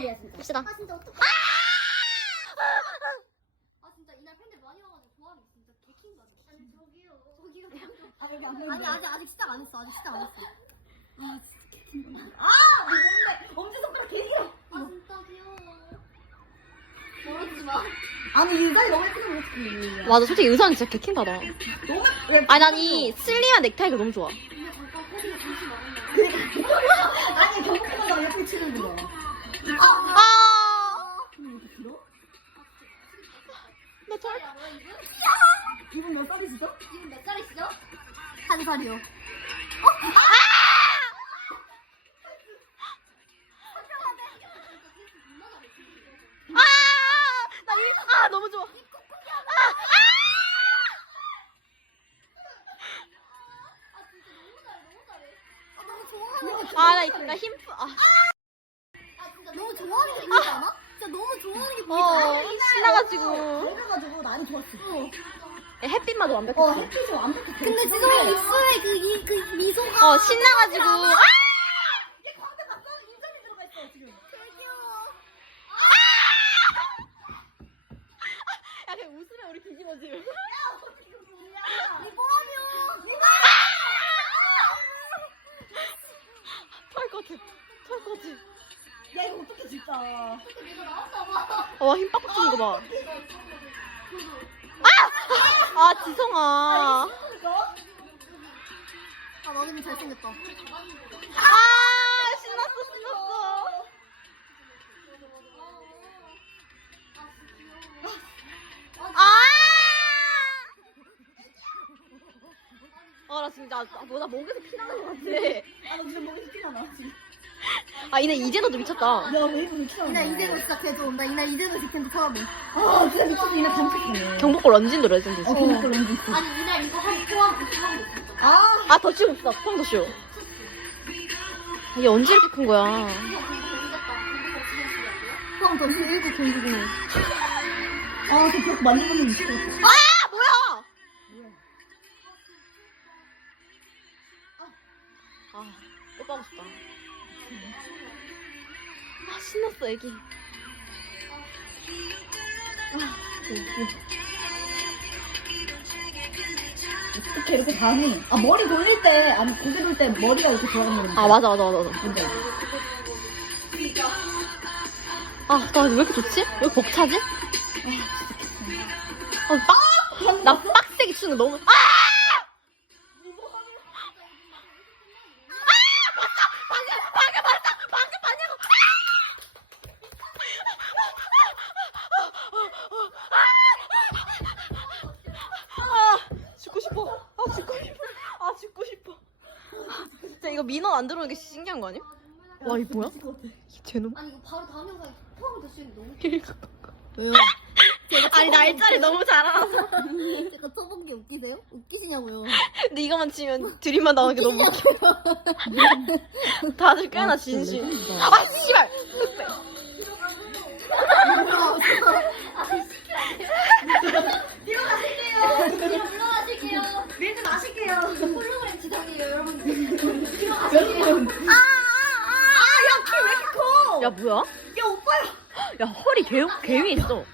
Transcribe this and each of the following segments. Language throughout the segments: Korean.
갑시다. 아 진짜 어떡해. 아 진짜 이날 팬들 많이 와가지고 좋아하는 게 진짜 개킹 받아. 아니 저기요. 저기요. 아 여기 안 아니 아직 아직 시작 안 했어. 아직 시작 안 했어. 엄지 손가락 개 길어. 아 진짜 귀여워. 멀어지지 마. 아니 의상이 너무 예쁘게 그렇지. 맞아, 솔직히 의상이 진짜 개킹 받아. 너무 왜 아니, 난 이 슬림한 넥타이가 너무 좋아. 근데 잠깐 패딩에 잠시 나간다. 아니 경복보다 예쁘게 치는 거야. 아! 나 잘. 이분? 몇 살이시죠? 이분 몇 살이시죠? 한 살이요. 일, 아. 아 나, 나 힘, 아, 아 진짜 너무 좋아하는 게 보이지 않아? 진짜 너무 좋아하는 게 보이지 어, 않아? 신나가지고. 그래가지고 나는 좋았어. 어 완벽했어. 햇빛이 완벽해. 근데 지금 입술에 그, 이, 그 미소가 어, 신나가지고. 아! 얘 광대 봤어? 인절이 들어가 있어 지금. 되게 귀여워. 야, 그냥 웃으면 우리 뒤집어지. 이거라며. 털것 같아. 털것 같아. 야 이거 진짜. 어떻게 내가 봐. 와, 힘 빡빡 주는 거 봐. 아, 지성아. 그러니까. 아 나도 잘생겼다. 아, 신났어, 신났어. 아! 아, 나 진짜, 아, 뭐, 나 목에서 피 나는 것 같아. 아 나 진짜 머리 피가 나 지금. 아, 이네 이제너도 미쳤다. 내가 왜 이렇게 나? 이날 이제는 진짜 개좋온나 이날 이제는 직캠도 쳐다보. 아 진짜 미쳤어 이날 단축해. 경복골 런진도 레전드 어 경복골 렌즈 있어. 아니 이날 이거 한 포함 포함도 있었어. 아 아, 더쇼 없어. 펑더쇼. 이게 언제 이렇게 큰 거야? 이거 공부 늦었다. 공부 지금? 형, 저 지금 1구 공부구나. 아, 저벽 만져보면 미칠 것 같아. 아, 뭐야? 아, 또 빠고 싶다. 아, 신났어, 애기. 어떻게 이렇게 반이? 아, 머리 돌릴 때, 아니, 고개 돌릴 때 머리가 이렇게 돌아가는 거. 아, 맞아, 맞아, 맞아. 맞아. 근데. 아, 나 왜 이렇게 좋지? 왜 이렇게 벅차지? 아, 빡, 나 빡세게 추는 거 너무. 아! 아, 죽고 싶어. 아, 죽고 싶어. 아, 죽고 싶어. 진짜 이거 민원 안 들어오는 게 신기한 거 아니야? 와, 이거 뭐야? 이 제놈. 아니 이거 바로 다음 영상에 포함이 될수 있는데 너무 왜요? 아니, 날짜를 너무 잘 알아서. 제가 쳐본 게 웃기세요? 웃기시냐고요? 근데 이것만 치면 드림만 나오는 게 너무 웃겨. 다들 꽤나 진심. 아, 씨발! 물러가실게요. 밀지 마실게요. 홀로그램 지상이에요 여러분들. 여러분. 아, 아, 아, 야, 키 왜 이렇게 커? 야, 뭐야? 야, 오빠야. 야, 허리 개, 개 위에 있어. 야,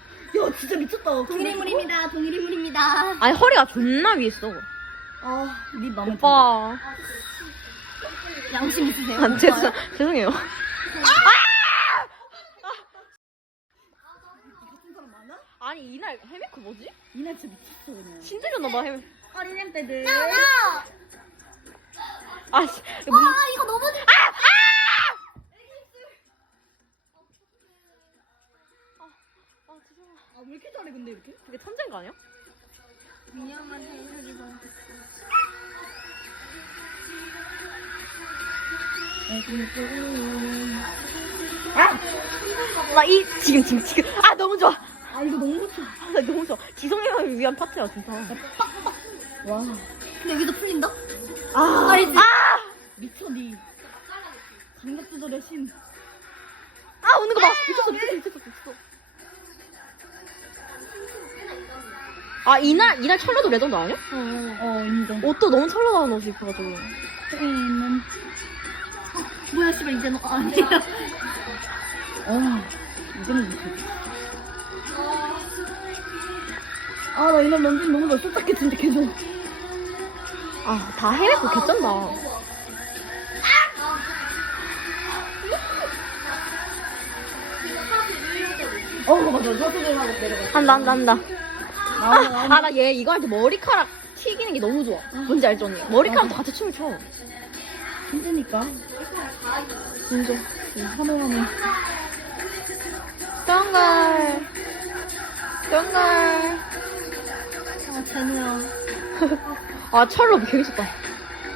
진짜 미쳤다. 동일 인물입니다. 동일 인물입니다. 아니, 허리가 존나 위에 있어. 아, 네 맘에 오빠. 양심 있으세요? 아, 죄송, 죄송해요. 같은 사람 많아? 아니, 이날 헤메크 뭐지? 이날 진짜 미쳤어, 그냥. 신들렸나 봐, 헤메. 어린애 때들. 야! 아, 씨. 이거 아 이거 너무 아, 근데 이렇게? 그게 천재인 거 아니야? 위험한 해석에서 나 이, 지금, 지금, 지금. 아, 너무 좋아. 아, 이거 너무 좋아. 아, 나 너무 좋아. 지성형을 위한 파트야, 진짜. 와. 근데 여기도 풀린다? 아, 알지? 아! 미쳐, 니. 감각 조절의 신. 아, 오는 거 봐. 미쳤어, 미쳤어, 미쳤어, 미쳤어. 아, 이날, 이날 철로도 레전드 아니야? 어, 인정. 옷도 너무 철로다운 옷 입혀가지고. 는 뭐야 씨발 이제 너 아니야 어, 이제는 못해. 아, 나 이날 런쥔 너무 좋아. 솔직히 진짜 계속. 아, 다 해냈고 개쩐다. 어, 맞아. 서수를 하고 내려가. 한다, 한다, 한다. 아, 나 얘 이거 할 때 머리카락 튀기는 게 너무 좋아. 뭔지 알죠, 언니? 머리카락도 같이 춤을 춰. 힘드니까. 인정. 하노하노. 덩글. 덩글. 아, 제노야. 아, 철로 개미쳤다.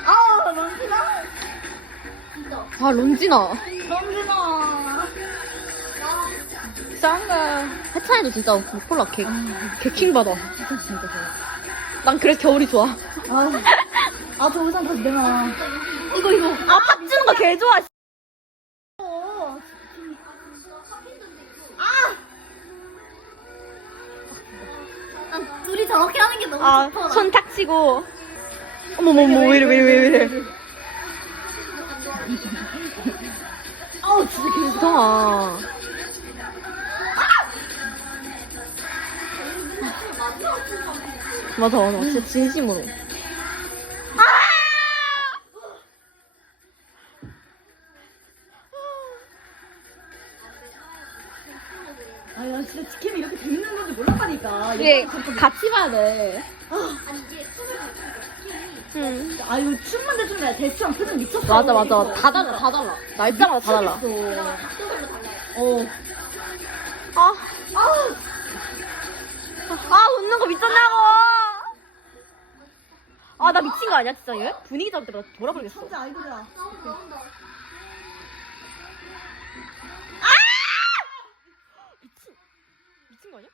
아, 런쥔아. 아, 런진아. 런쥔아. 쌍글. 해찬이도 진짜 목폴라 개, 아, 개킹 받아. 진짜 진짜 좋아. 난 그래서 겨울이 좋아. 아, 아, 저 의상 다시 내놔. 이거, 이거. 아, 팝 주는 거 개 좋아. 어, 난 둘이 저렇게 하는 게 너무 아, 좋더라. 손 탁 치고. 어머머머, 왜 이래, 왜 이래, 왜 이래. 아우, 진짜. 수성아. 맞아, 맞아. 진짜 진심으로. 아, 나 진짜 직캠이 이렇게 재밌는 건지 몰랐다니까. 이게 이거 잠깐- 같이 봐야 돼. 아니 이게 춤을 잘 추니까 응. 아, 이거 춤만 대충 내 대충 표정 미쳤어. 맞아, 맞아. 다 달라, 다 달라. 날짜마다 다 달라. 미치겠어. 각도별로 달라요. 어. 아, 아, 아, 웃는 거 미쳤냐고! 아, 나 미친 거 아니야, 진짜 얘? 분위기 잡을 때마다 돌아버리겠어. 진짜 아이돌이야. 나온다 나온다. 미친, 미친 거 아니야?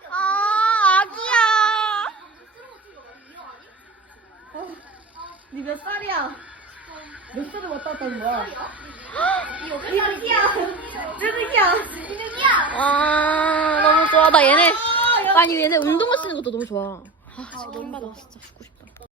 아때 아, 아기야! 쓰는 거 찍어. 이거 아니? 니몇 살이야? 몇 살을 왔다 갔다 하는 거야? 이 아기야. 르르기야. 아, 너무 좋아. 나 얘네, 아니, 얘네 운동화 쓰는 것도 너무 좋아. 아, 진짜 킹받아. 진짜 죽고 싶다.